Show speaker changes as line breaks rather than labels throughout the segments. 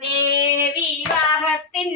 മാരാരിമാരും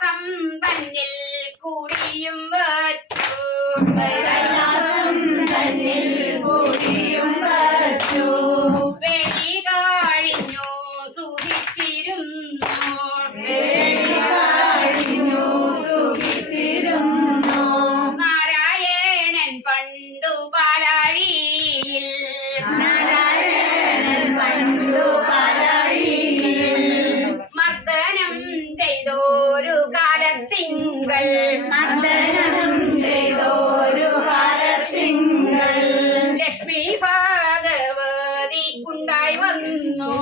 കൈലാസം തന്നിൽ കൂടിയും വച്ചു വെളി കാഴിഞ്ഞു സുഖിച്ചിരുന്നു നാരായണൻ പണ്ടു പാലാഴിയിൽ ചെയ്തോരു കാലത്തിങ്കൽ ലക്ഷ്മി ഭാഗവതി ഉണ്ടായി വന്നു.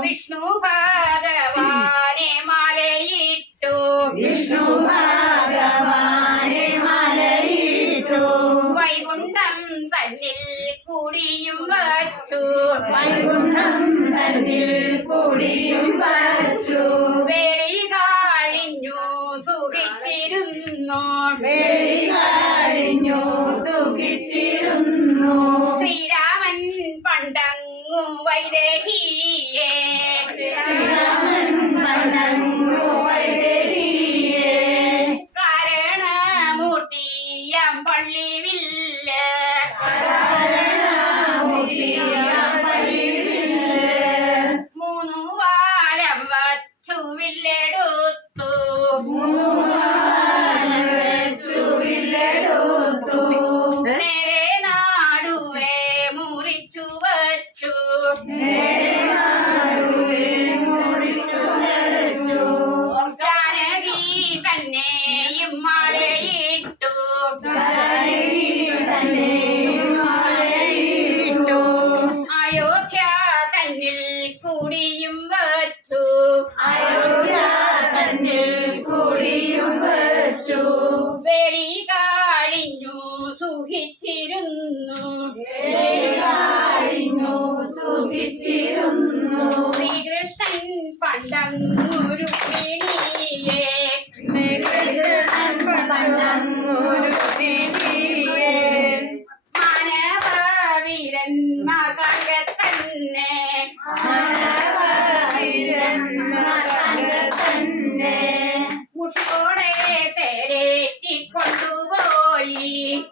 വിഷ്ണു ഭഗവാനെ മാലയിട്ടു.
വിഷ്ണു ഭഗവാനെ മാലയിട്ടു.
വൈകുണ്ഠം തന്നിൽ കൂടിയും വച്ചു.
വൈകുണ്ഠം കൂടിയും വച്ചു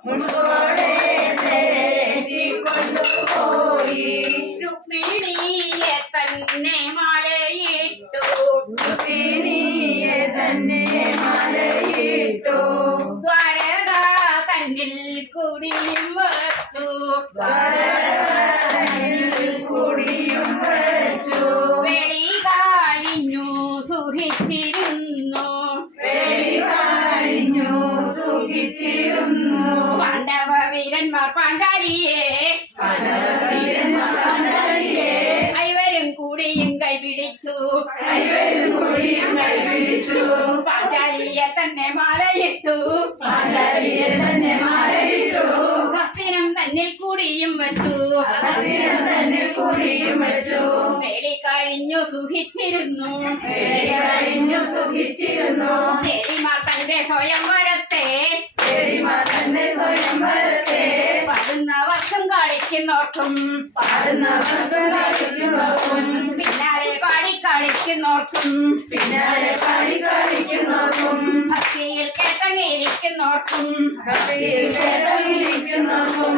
മുൻപോടെ കൊണ്ടുപോയി
രുക്മിണിയെ തന്നെ മാലയിട്ടു.
രുക്മിണിയെ തന്നെ മലയിട്ടു.
ദ്വാരക തന്നിൽ കുടിയും വച്ചു. സുഖിച്ചിരുന്നു പാണ്ഡവ വീരന്മാർ
പന്തലിയെ
ഐവരും കൂടിയും കൈപിടിച്ചു
കൈവരും കൂടിയും കൈപിടിച്ചു.
പാഞ്ചാലിയെ തന്നെ മാലയിട്ടു.
തന്നെ മാലയിട്ടു
ഹസ്തിനം തന്നിൽ കൂടിയും വച്ചു.
തന്നെ കൂടിയും വെച്ചു
വേലി കഴിഞ്ഞു സുഖിച്ചിരുന്നു.
കഴിഞ്ഞു സുഖിച്ചിരുന്നു
ദേവിമാർ തന്റെ കളിക്കുന്നോർക്കും പിന്നാലെ പാടി കളിക്കുന്നോർക്കും
പിന്നാലെ പാടി കളിക്കുന്നോർക്കും
ഭക്തിയിൽ കേട്ടങ്ങിയിരിക്കുന്നോർക്കും
ഭക്തിയിൽ കേട്ടങ്ങിരിക്കുന്നവർക്കും